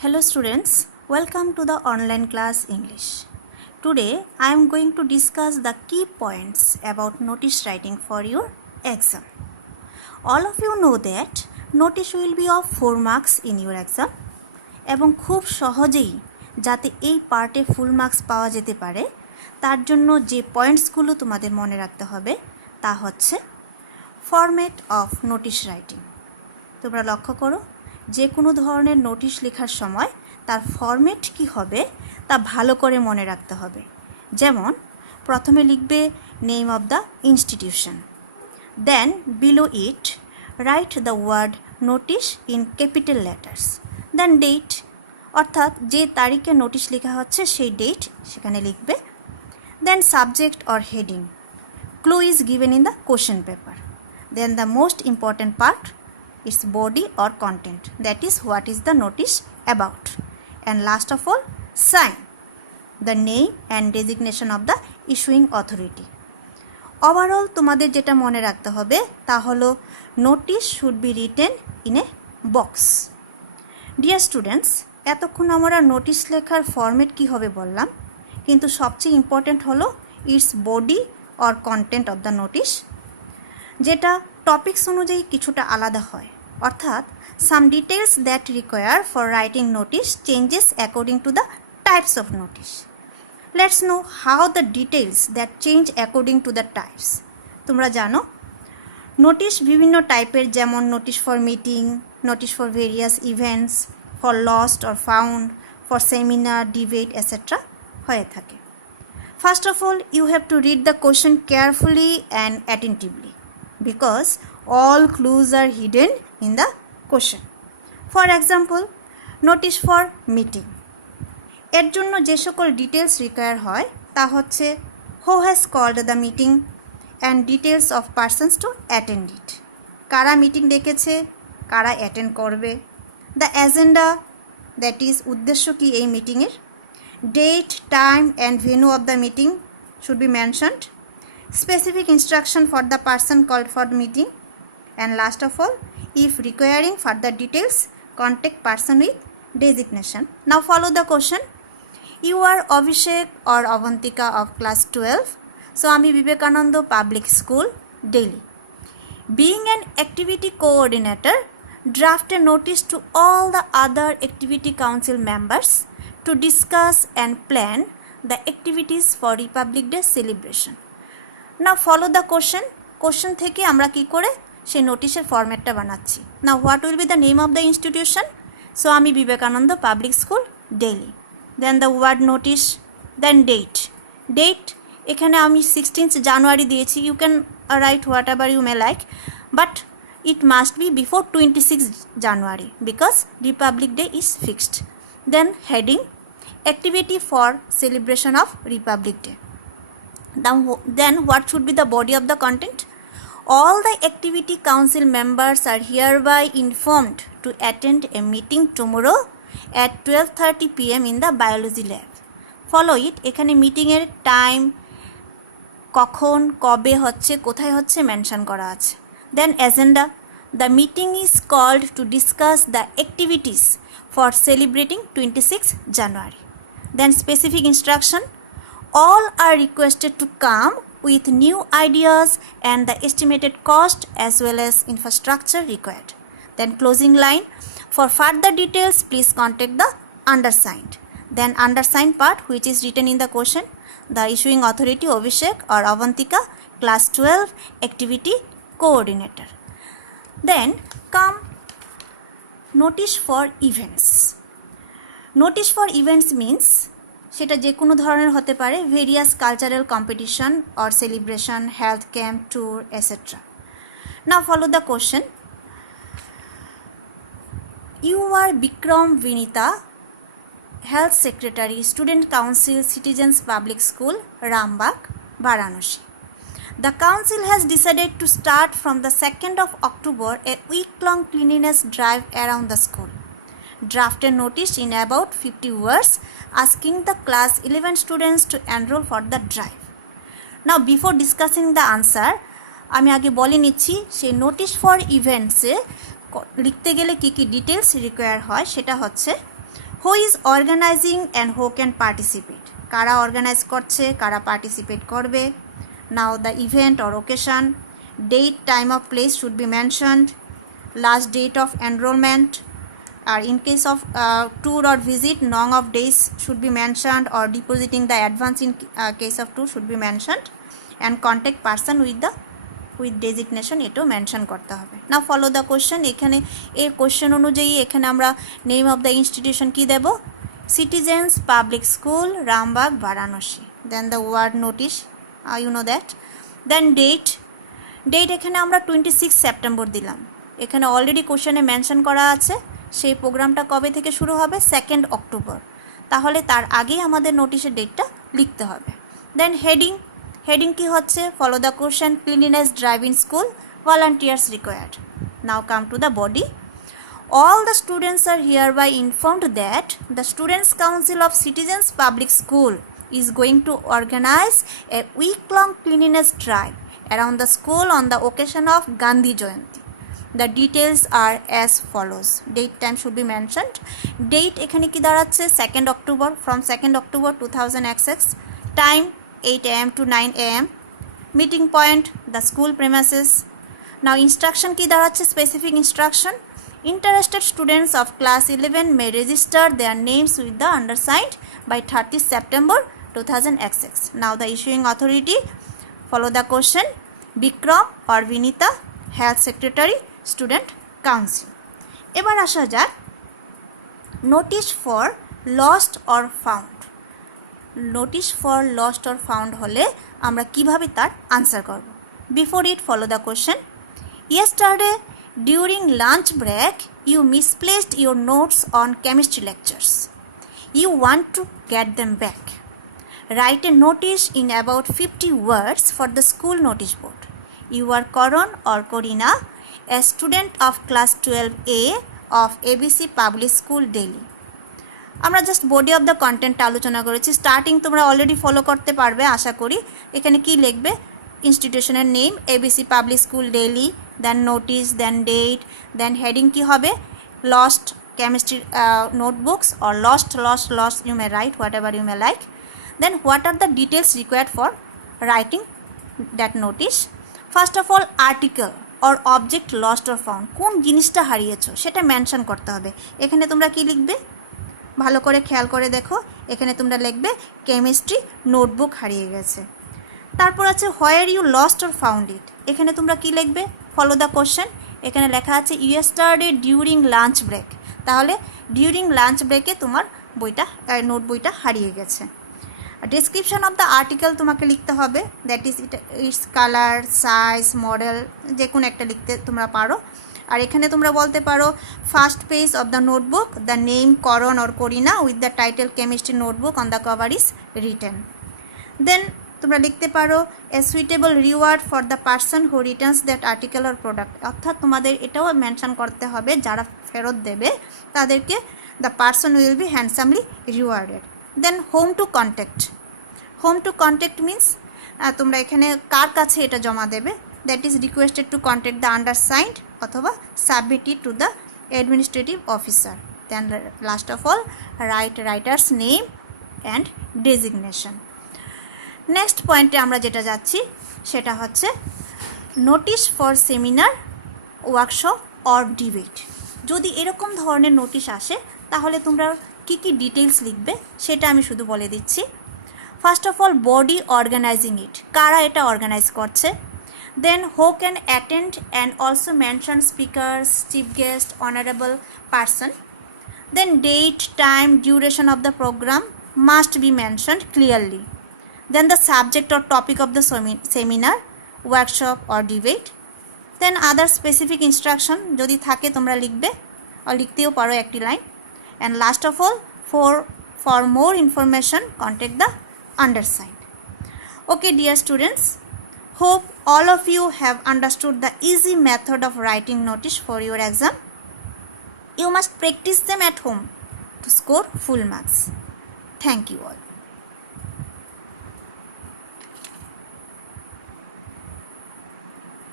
Hello students, welcome to the online class English. Today I am going to discuss the key points about notice writing for your exam. All of you know that notice will be of 4 marks in your exam এবং খুব সহজেই যাতে এই পার্টে full marks পাওয়া যেতে পারে তার জন্য যে পয়েন্টসগুলো তোমাদের মনে রাখতে হবে তা হচ্ছে ফরম্যাট অফ নোটিশ রাইটিং। তোমরা লক্ষ্য করো যে কোনো ধরনের নোটিশ লেখার সময় তার ফরম্যাট কী হবে তা ভালো করে মনে রাখতে হবে। যেমন প্রথমে লিখবে name of the institution, then below it write the word notice in capital letters, then date, অর্থাৎ যে তারিখে নোটিশ লেখা হচ্ছে সেই ডেট সেখানে লিখবে। Then subject or heading, clue is given in the question paper. Then the most important part, its body or content, that is what is the notice about. And last of all, sign, the name and designation of the issuing authority. Overall তোমাদের যেটা মনে রাখতে হবে তা হলো notice should be written in a box. Dear students, এতক্ষণ আমরা notice লেখার ফরম্যাট কী হবে বললাম, কিন্তু সবচেয়ে ইম্পর্ট্যান্ট হলো its body or content of the notice, যেটা টপিকস অনুযায়ী কিছুটা আলাদা হয়, অর্থাৎ some details that require for writing notice changes according to the types of notice. Let's know how the details that change according to the types. তোমরা জানো notice বিভিন্ন টাইপের, যেমন notice for meeting, notice for various events, for lost or found, for seminar, debate etcetera হয়ে থাকে। First of all you have to read the question carefully and attentively because all clues are hidden in the question. For example, notice for meeting, এর জন্য যে সকল details require হয় তা হচ্ছে who has called the meeting and details of persons to attend it, কারা meeting ডেকেছে, কারা অ্যাটেন্ড করবে, the agenda, that is উদ্দেশ্য কি এই মিটিংয়ের, date, time and venue of the meeting should be mentioned, specific instruction for the person called for the meeting, and last of all, if requiring further details, contact person with designation. Now follow the question. You are Abhishek or Avantika of class 12, Swami Vivekananda Public School, Delhi. Being an activity coordinator, draft a notice to all the other activity council members to discuss and plan the activities for Republic Day celebration. Now follow the question. Question থেকে আমরা কি করে সেই নোটিশের ফরম্যাটটা বানাচ্ছি। Now what will be the name of the institution? Swami Vivekananda Public School, Delhi. Then the word notice, then date. Date এখানে আমি 16th January দিয়েছি, you can write whatever you may like, but it must be before 26th January because Republic Day is fixed. Then heading, activity for celebration of Republic Day. Then what should be the body of the content? All the activity council members are hereby informed to attend a meeting tomorrow at 12:30 p.m. in the biology lab. Follow it. এখানে মিটিংয়ের time, কখন, কবে হচ্ছে, কোথায় হচ্ছে mention করা আছে। Then agenda, the meeting is called to discuss the activities for celebrating 26th January. Then specific instruction, all are requested to come with new ideas and the estimated cost as well as infrastructure required. Then closing line, for further details please contact the undersigned. Then undersigned part which is written in the question, the issuing authority Abhishek or Avantika, class 12, activity coordinator. Then come notice for events. Notice for events means সেটা যে কোনো ধরনের হতে পারে, various cultural competition or celebration, health camp, tour etcetera. Now follow the question. You are Vikram Vinita, health secretary, student council, citizens public school, Rambagh, Varanasi. The council has decided to start from the 2nd of October a week-long cleanliness drive around the school. Draft a notice in about 50 words asking the class 11 students to enroll for the drive. Now before discussing the answer, আমি আগে বলে নিচ্ছি সেই notice for ইভেন্টসে লিখতে গেলে কী কী details require হয়। সেটা হচ্ছে who is organizing and who can participate, কারা অর্গানাইজ করছে, কারা পার্টিসিপেট করবে। Now the event or occasion, date, time of place should be mentioned, last date of enrolment, or in case of tour or visit, number of days should be mentioned, or depositing the advance in case of tour should be mentioned, and contact person with designation এটাও mention করতে হবে। নাও follow the question. এখানে এই question অনুযায়ী এখানে আমরা name of the institution কি দেব, citizens public school Rambagh Varanasi. Then the word notice, you know that. Then date এখানে আমরা 26 সেপ্টেম্বর দিলাম। এখানে অলরেডি কোশ্চেনে মেনশন করা আছে সেই প্রোগ্রামটা কবে থেকে শুরু হবে, 2 অক্টোবর। তাহলে তার আগেই আমাদের নোটিশের ডেটটা লিখতে হবে। দেন হেডিং কি হচ্ছে, follow the question, cleanliness drive in school, volunteers required. Now come to the body. All the students are hereby informed that the Students' Council of Citizens Public School is going to organize a week-long cleanliness drive around the school on the occasion of Gandhi Jayanti. The details are as follows. Date, time should be mentioned. Date এখানে কি দাঁড়াচ্ছে, 2 October, from 2 October 2006. Time 8 AM to 9 AM. Meeting point, the school premises. Now instruction কি দাঁড়াচ্ছে, specific instruction. Interested students of class 11 may register their names with the undersigned by 30 September 2006. Now the issuing authority, follow the question, Bikram or Vinita, Health Secretary, Student Council. এবার আসা যাক notice for lost or found. Notice for lost or found হলে আমরা কিভাবে তার answer করব। Before it follow the question. Yesterday during lunch break you misplaced your notes on chemistry lectures. You want to get them back. Write a notice in about 50 words for the school notice board. You are Karan or Corina, a student of class 12A of ABC Public School, Delhi. আমরা just body of the content আলোচনা করেছি। Starting তোমরা already follow করতে পারবে আশা করি। এখানে কি লিখবে, ইনস্টিটিউশনের name ABC public school Delhi, then notice, then date, then heading কি হবে, lost chemistry notebooks or lost you may write whatever you may like. Then what are the details required for writing that notice. First of all article or object lost or found, কোন জিনিসটা হারিয়েছো সেটা mention করতে হবে। এখানে তোমরা কি লিখবে, ভালো করে খেয়াল করে দেখো, এখানে তোমরা লিখবে কেমিস্ট্রি নোটবুক হারিয়ে গেছে। তারপর আছে where you lost or found it, এখানে তোমরা কি লিখবে, ফলো দ্য কোশ্চেন। এখানে লেখা আছে ইয়েস্টারডে ডিউরিং লাঞ্চ ব্রেক, তাহলে ডিউরিং লাঞ্চ ব্রেকে তোমার নোট বইটা হারিয়ে গেছে। ডেসক্রিপশন অফ দ্য আর্টিকেল তোমাকে লিখতে হবে, that is it's colour, size, model, যে কোনো একটা লিখতে তোমরা পারো। আর এখানে তোমরা বলতে পারো first page of the notebook, the name Karan or Kareena with the title chemistry notebook on the cover is written. Then তোমরা লিখতে পারো a suitable reward for the person who returns that article or product, অর্থাৎ তোমাদের এটাও mention করতে হবে যারা ফেরত দেবে তাদেরকে the person will be handsomely rewarded. Then whom to contact means তোমরা এখানে কার কাছে এটা জমা দেবে, that is requested to contact the undersigned অথবা submit it to the administrative officer. Then last of all writer's name and designation. Next পয়েন্টে আমরা যেটা যাচ্ছি সেটা হচ্ছে notice for seminar, workshop or debate. যদি এরকম ধরনের নোটিশ আসে তাহলে তোমরা কী কী ডিটেলস লিখবে সেটা আমি শুধু বলে দিচ্ছি। First of all body organising it, কারা এটা অর্গানাইজ করছে। Then who can attend and also mention speakers, chief guest, honourable person. Then date, time, duration of the programme must be mentioned clearly. Then the subject or topic of the seminar, workshop or debate. Then other specific instruction যদি থাকে তোমরা লিখবে, or লিখতেও পারো একটি line. And last of all, for more information contact the undersigned. Okay dear students, hope all of you have understood the easy method of writing notice for your exam. You must practice them at home to score full marks. Thank you all.